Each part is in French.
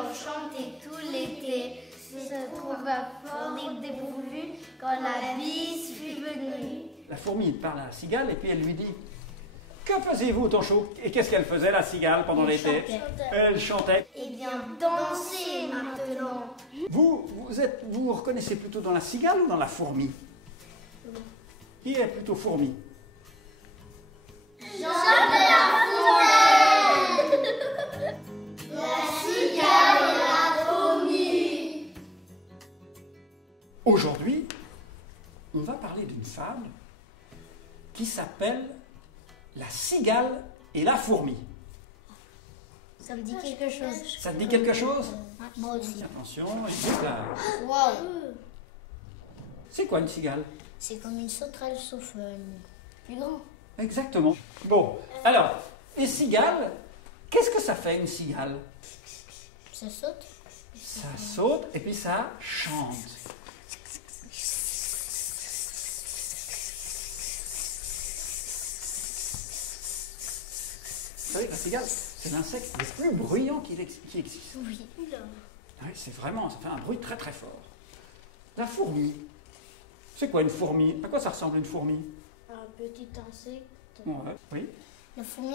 ayant chanté tout l'été, se trouva fort dépourvu quand la bise fut venue. La fourmi parle à la cigale et puis elle lui dit: que faisiez-vous, Tanchou? Et qu'est-ce qu'elle faisait, la cigale, pendant l'été? Elle chantait. Eh bien, dansez maintenant. Vous reconnaissez plutôt dans la cigale ou dans la fourmi? Qui est plutôt fourmi? Jean de la Fournaise. La cigale et la fourmi. Aujourd'hui, on va parler d'une fable qui s'appelle La cigale et la fourmi. Ça me dit quelque chose. Ça te dit quelque chose? Moi aussi. Attention, écoute là. Waouh. C'est quoi une cigale? C'est comme une sauterelle sauf plus grand. Exactement. Bon, alors, les cigales, qu'est-ce que ça fait une cigale? Ça saute. Ça saute et puis ça chante. Vous savez que la cigale, c'est l'insecte le plus bruyant qui existe. Oui. Oui, c'est vraiment, ça fait un bruit très très fort. La fourmi. C'est quoi une fourmi? À quoi ça ressemble une fourmi? Un petit insecte. Ouais, oui. La fourmi,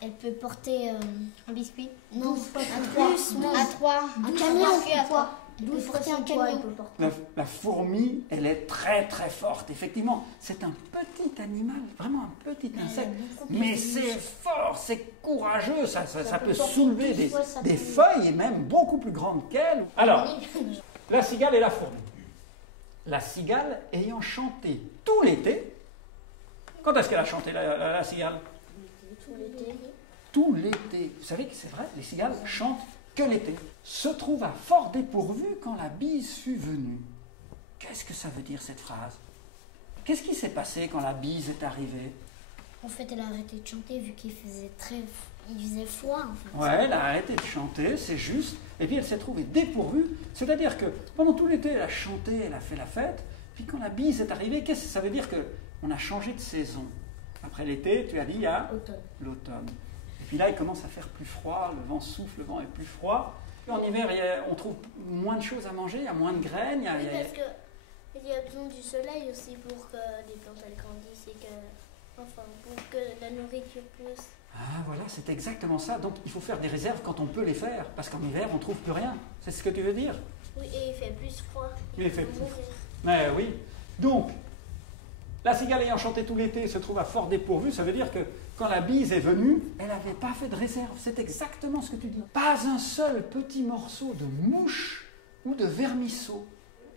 elle peut porter un biscuit. Non, Douze fois à 3. Un camion à 3. Elle peut 12 porter fois un six poids, camion. il peut porter. La fourmi, elle est très très forte. Effectivement, c'est un petit animal, vraiment un petit insecte. Mais c'est fort, c'est courageux, ça peut peut porter soulever 12 fois sa des taille. feuilles et même beaucoup plus grandes qu'elle. Alors, la cigale et la fourmi. La cigale ayant chanté tout l'été. Quand est-ce qu'elle a chanté la cigale? Tout l'été. Tout l'été. Vous savez que c'est vrai, les cigales chantent que l'été. Se trouva fort dépourvu quand la bise fut venue. Qu'est-ce que ça veut dire cette phrase? Qu'est-ce qui s'est passé quand la bise est arrivée? En fait, elle a arrêté de chanter vu qu'il faisait froid. En fait. Ouais, elle a arrêté de chanter, c'est juste. Et puis elle s'est trouvée dépourvue. C'est-à-dire que pendant tout l'été, elle a chanté, elle a fait la fête. Puis quand la bise est arrivée, qu'est-ce que ça veut dire? Qu'on a changé de saison. Après l'été, tu as dit, il y a l'automne. Et puis là, il commence à faire plus froid, le vent souffle, le vent est plus froid. Et en hiver, on trouve moins de choses à manger, il y a moins de graines. Oui, parce qu'il y a besoin du soleil aussi pour que les plantes elles grandissent et pour que la nourriture pousse. Ah voilà, c'est exactement ça. Donc il faut faire des réserves quand on peut les faire, parce qu'en hiver, on ne trouve plus rien. C'est ce que tu veux dire? Oui, et il fait plus froid. Il fait plus Mourir. Mais oui. Donc, la cigale ayant chanté tout l'été se trouva fort dépourvue. Ça veut dire que quand la bise est venue, elle n'avait pas fait de réserve. C'est exactement ce que tu dis. Pas un seul petit morceau de mouche ou de vermisseau.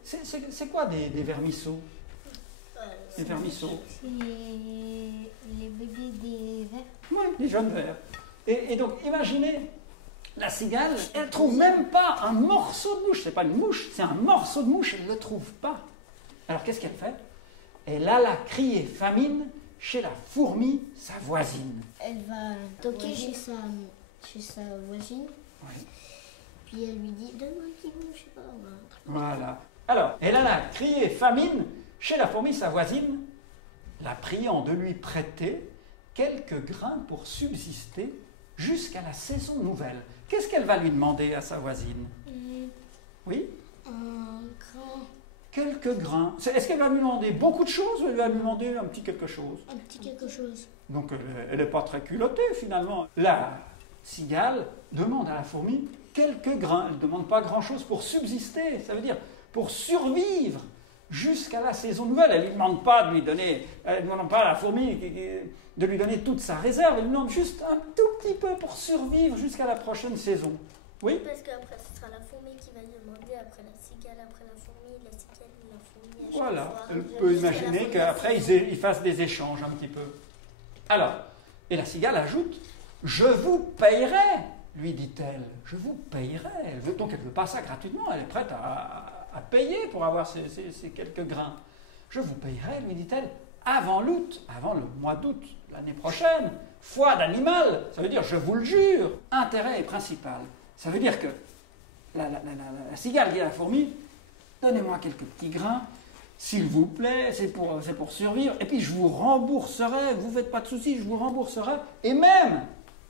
C'est quoi des vermisseaux? Des vermisseaux? C'est les bébés des vers. Oui, des jeunes vers. Et donc, imaginez, la cigale, elle trouve même pas un morceau de mouche. C'est pas une mouche, c'est un morceau de mouche, elle ne le trouve pas. Alors, qu'est-ce qu'elle fait? Elle alla crier famine chez la fourmi, sa voisine. Elle va toquer chez sa voisine. Oui. Puis elle lui dit donne-moi un petit bout, je sais pas. Un truc. Voilà. Alors, elle alla crier famine chez la fourmi, sa voisine, la priant de lui prêter quelques grains pour subsister jusqu'à la saison nouvelle. Qu'est-ce qu'elle va lui demander à sa voisine? Oui? Un grain. Quelques grains. Est-ce qu'elle va lui demander beaucoup de choses ou elle va lui demander un petit quelque chose? Un petit quelque chose. Donc elle n'est pas très culottée finalement. La cigale demande à la fourmi quelques grains. Elle ne demande pas grand-chose pour subsister, ça veut dire pour survivre jusqu'à la saison nouvelle. Elle ne lui demande pas de lui donner, elle ne demande pas à la fourmi de lui donner toute sa réserve, elle lui demande juste un tout petit peu pour survivre jusqu'à la prochaine saison. Oui? Parce qu'après, ce sera la fourmi qui va demander après la cigale, après la fourmi, la cigale, la fourmi. À chaque Voilà, fois. elle peut Jusqu'à la imaginer fourmi. qu'après ils fassent des échanges un petit peu. Alors, et la cigale ajoute, je vous payerai, lui dit-elle, je vous payerai. Donc elle ne veut pas ça gratuitement, elle est prête à payer pour avoir ces quelques grains. Je vous payerai, lui dit-elle, avant l'août, avant le mois d'août, l'année prochaine, foi d'animal, ça veut dire je vous le jure, intérêt est principal. Ça veut dire que la cigale dit à la fourmi, donnez-moi quelques petits grains, s'il vous plaît, c'est pour survivre, et puis je vous rembourserai, vous ne faites pas de soucis, je vous rembourserai, et même,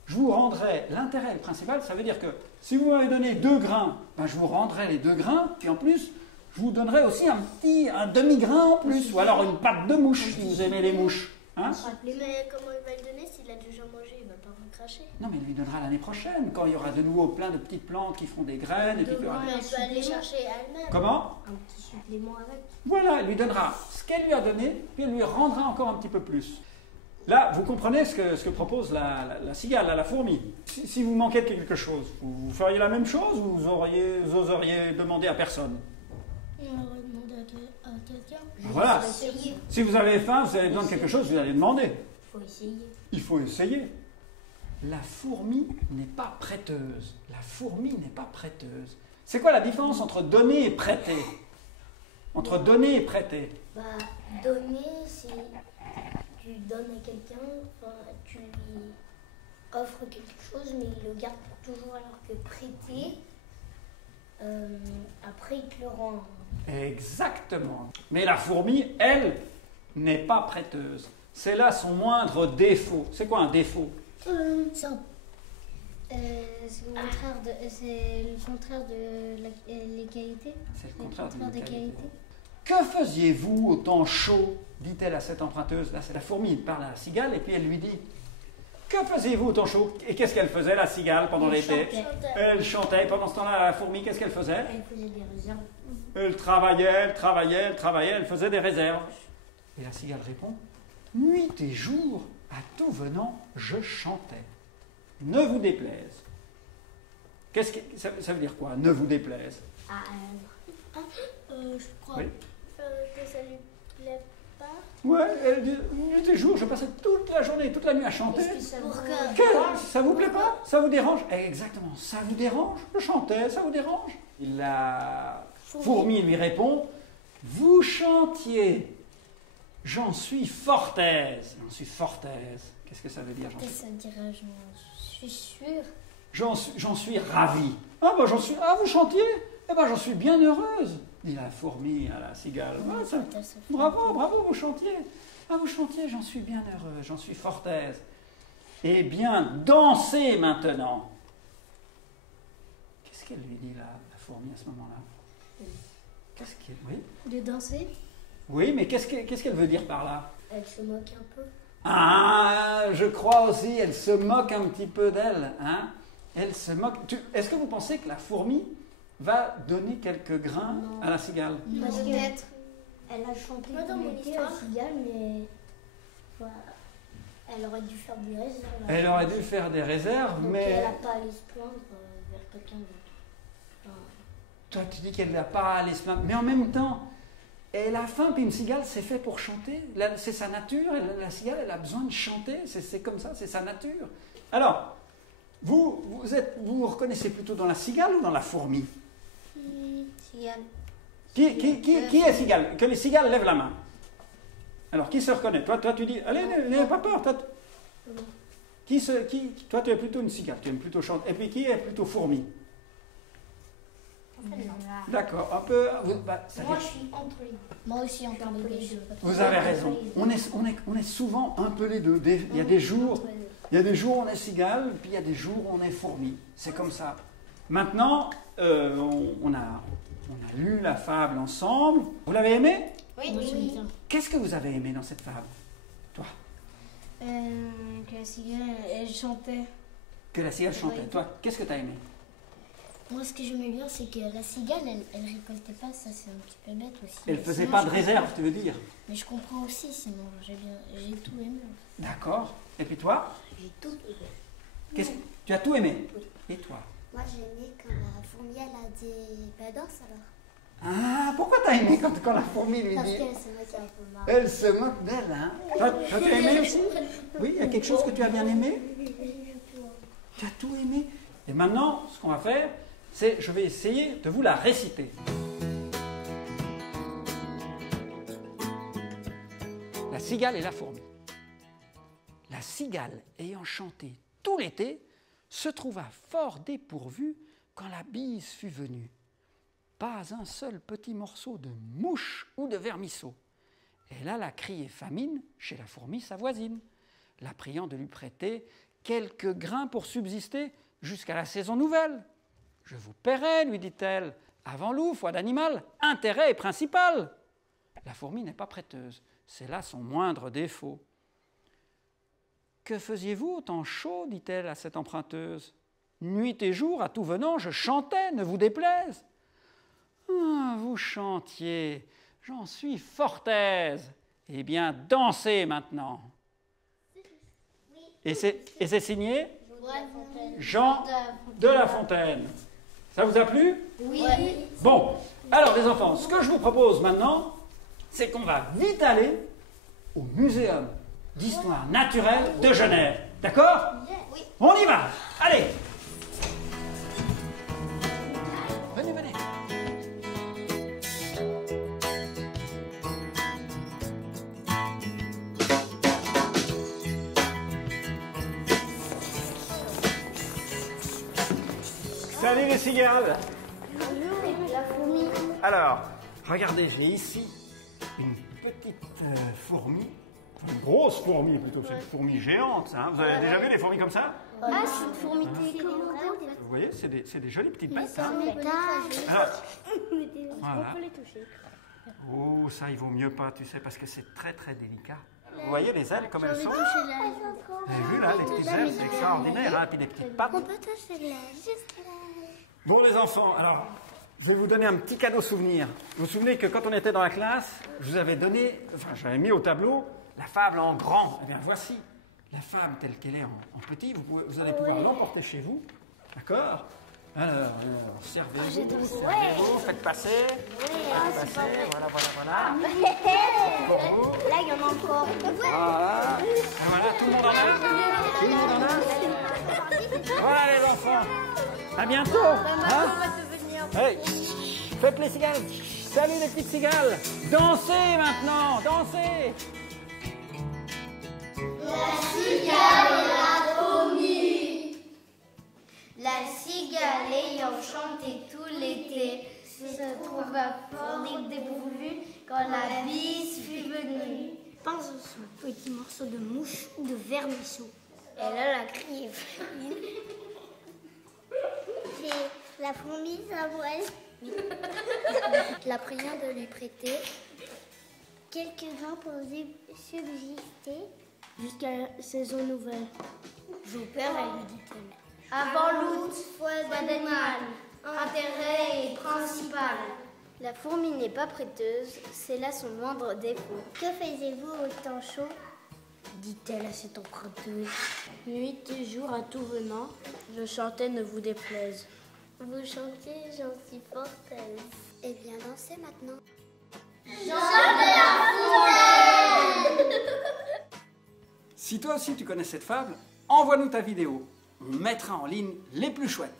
je vous rendrai l'intérêt principal, ça veut dire que si vous m'avez donné 2 grains, ben, je vous rendrai les 2 grains, puis en plus, je vous donnerai aussi un demi-grain en plus, ou alors une patte de mouche, si vous aimez les mouches. Hein? Mais comment il va le donner s'il a déjà mangé? Il va pas recracher. Non, mais il lui donnera l'année prochaine, quand il y aura de nouveau plein de petites plantes qui feront des graines. Et puis, Mais elle peut aller chercher elle-même. comment? Un petit supplément avec. Voilà, elle lui donnera ce qu'elle lui a donné, puis elle lui rendra encore un petit peu plus. Là, vous comprenez ce que propose la cigale, la fourmi. Si vous manquez de quelque chose, vous feriez la même chose ou vous oseriez demander à personne? On aurait demandé à quelqu'un. Voilà. Essayer. Si vous avez faim, vous avez besoin de quelque chose, vous allez demander. Faut essayer. Il faut essayer. La fourmi n'est pas prêteuse. La fourmi n'est pas prêteuse. C'est quoi la différence entre donner et prêter? Entre donner et prêter? Bah, donner, c'est tu donnes à quelqu'un, enfin, tu lui offres quelque chose, mais il le garde pour toujours, alors que prêter, après il te le rend. Exactement. Mais la fourmi, elle, n'est pas prêteuse. C'est là son moindre défaut. C'est quoi un défaut? C'est le contraire de l'égalité. C'est le Le contraire contraire de d'égalité. Que faisiez-vous au temps chaud, dit-elle à cette emprunteuse. Là, c'est la fourmi, il parle à la cigale, et puis elle lui dit, que faisiez-vous au temps chaud? Et qu'est-ce qu'elle faisait, la cigale, pendant l'été? chantait. Elle chantait. Pendant ce temps-là, la fourmi, qu'est-ce qu'elle faisait? Elle faisait des réserves. Elle travaillait, elle faisait des réserves. Et la cigale répond, nuit et jour, à tout venant, je chantais. Ne vous déplaise. Qu'est-ce que ça veut dire quoi, ne vous déplaise? Je crois. Oui. Que ça lui plaît pas. Ouais, elle dit, nuit et jour, je passais toute la journée, toute la nuit à chanter. Est-ce que ça Pour vous- que- Ça vous plaît pas? Ça vous dérange? Exactement, ça vous dérange? Je chantais, ça vous dérange? La fourmi lui répond, vous chantiez. J'en suis fort aise. J'en suis fort aise. Qu'est-ce que ça veut dire? Qu'est-ce que ça dirait? Je suis sûre. J'en suis ravi. Ah ben vous chantiez? Eh ben j'en suis bien heureuse, dit la fourmi à la cigale. Ah, ça- bravo, vous chantiez. Ah vous chantiez, j'en suis bien heureuse, j'en suis fort aise. Eh bien, dansez maintenant. Qu'est-ce qu'elle lui dit là, la fourmi, à ce moment-là? Qu'est-ce qu'elle... Oui, De danser? oui, mais qu'est-ce qu'elle veut dire par là? Elle se moque un peu. Ah, je crois aussi, elle se moque un petit peu d'elle. Hein? Elle se moque. Est-ce que vous pensez que la fourmi va donner quelques grains Non. à la cigale? Parce que Peut-être. elle a chanté Pas dans tout mon l'été, histoire. la cigale, mais voilà, elle aurait dû faire des réserves. Elle aurait dû faire des réserves, Donc mais elle n'a pas à aller se plaindre vers quelqu'un d'autre. Enfin, toi tu dis qu'elle n'a pas à aller se plaindre. Mais en même temps, elle a faim, puis une cigale c'est fait pour chanter. C'est sa nature, la cigale elle a besoin de chanter, c'est comme ça, c'est sa nature. Alors, vous vous reconnaissez plutôt dans la cigale ou dans la fourmi? Cigale. Qui est cigale? Que les cigales lèvent la main. Alors, qui se reconnaît? Toi, tu dis, allez, n'ayez pas peur. Toi, toi, tu es plutôt une cigale, tu aimes plutôt chanter. Et puis, qui est plutôt fourmi? D'accord, un peu... moi, je suis entre les deux. Moi aussi, entre les deux. Vous avez raison. On est souvent un peu les deux. Il y a des jours où on est cigale, puis il y a des jours où on est fourmi. C'est comme ça. Maintenant, on a lu la fable ensemble. Vous l'avez aimée? Oui, Moi, j'aime bien. Qu'est-ce que vous avez aimé dans cette fable? Toi? Que la cigale, elle chantait. Que la cigale chantait. Oui. Toi, qu'est-ce que tu as aimé? Moi, ce que j'aimais bien, c'est que la cigale, elle récoltait pas, ça c'est un petit peu bête aussi. Elle Mais faisait sinon, pas je de comprends. réserve, tu veux dire? Mais je comprends aussi, sinon j'ai tout aimé. D'accord. Et puis toi? J'ai tout aimé. Tu as tout aimé? Et toi? Moi j'ai aimé quand la fourmi elle a dit bah danse alors. Ah, pourquoi t'as aimé quand la fourmi lui Parce dit? qu'elle se moque un peu marrant. Elle se moque d'elle, hein? Toi, tu as aimé aussi? Oui, il y a quelque chose que tu as bien aimé? Tu as tout aimé? Et maintenant, ce qu'on va faire, c'est, je vais essayer de vous la réciter. La cigale et la fourmi. La cigale, ayant chanté tout l'été, se trouva fort dépourvue quand la bise fut venue. Pas un seul petit morceau de mouche ou de vermisseau. Elle alla crier famine chez la fourmi sa voisine, la priant de lui prêter quelques grains pour subsister jusqu'à la saison nouvelle. Je vous paierai, lui dit-elle, avant loup, foi d'animal, intérêt est principal. La fourmi n'est pas prêteuse, c'est là son moindre défaut. Que faisiez-vous au temps chaud, dit-elle à cette emprunteuse. Nuit et jour, à tout venant, je chantais, ne vous déplaise. Ah, vous chantiez, j'en suis fort aise. Eh bien, dansez maintenant. Et c'est signé Jean de La Fontaine. Ça vous a plu? Oui. Bon, alors les enfants, ce que je vous propose maintenant, c'est qu'on va vite aller au Muséum d'histoire naturelle de Genève. D'accord? Oui. On y va. Allez. Venez, venez. Salut les cigales. La fourmi. Alors, regardez, j'ai ici une petite fourmi, enfin, une grosse fourmi plutôt, c'est une fourmi géante, ça, hein. Vous avez déjà vu des fourmis comme ça? Ah, c'est une fourmi télécommandée en fait. Vous voyez, c'est des jolies petites bêtes. Ça Hein. m'étonne. Alors, On peut les toucher. oh, ça, il vaut mieux pas, tu sais, parce que c'est très très délicat. Vous voyez les ailes comme elles sont? Vous avez vu là, les petites ailes, c'est extraordinaire, hein, puis des petites pattes. On peut toucher l'aile, juste l'aile. Bon les enfants, alors, je vais vous donner un petit cadeau souvenir. Vous vous souvenez que quand on était dans la classe, je vous avais donné, enfin j'avais mis au tableau la fable en grand. Eh bien voici la fable telle qu'elle est en petit. Vous allez pouvoir l'emporter chez vous. D'accord? Alors, servez-vous, faites passer. Faites passer, voilà. Pour vous. Là, il y en a encore. Voilà. Et voilà, tout le monde en a? Tout le monde en a? Voilà les enfants. À bientôt. Hein? Hey, faites les cigales. Salut les petites cigales. Dansez maintenant, dansez. La cigale et la fourmi. La cigale ayant chanté tout l'été se trouva fort dépourvue quand la bise fut venue. Pince sous petit morceau de mouche ou de vermisseau. Elle a la criée. C'est la fourmi s'avoile. La pria de lui prêter quelques-uns pour subsister jusqu'à la saison nouvelle. Je vous paierai, lui dit-elle. Avant l'août, foi d'animal, intérêt est principal. La fourmi n'est pas prêteuse, c'est là son moindre défaut. Que faisiez-vous au temps chaud? Dit-elle à cette emprunteuse. Nuit et jour à tout venant, je chantais ne vous déplaise. Vous chantez, j'en suis fort aise. Eh bien, dansez maintenant. Si toi aussi tu connais cette fable, envoie-nous ta vidéo. On mettra en ligne les plus chouettes.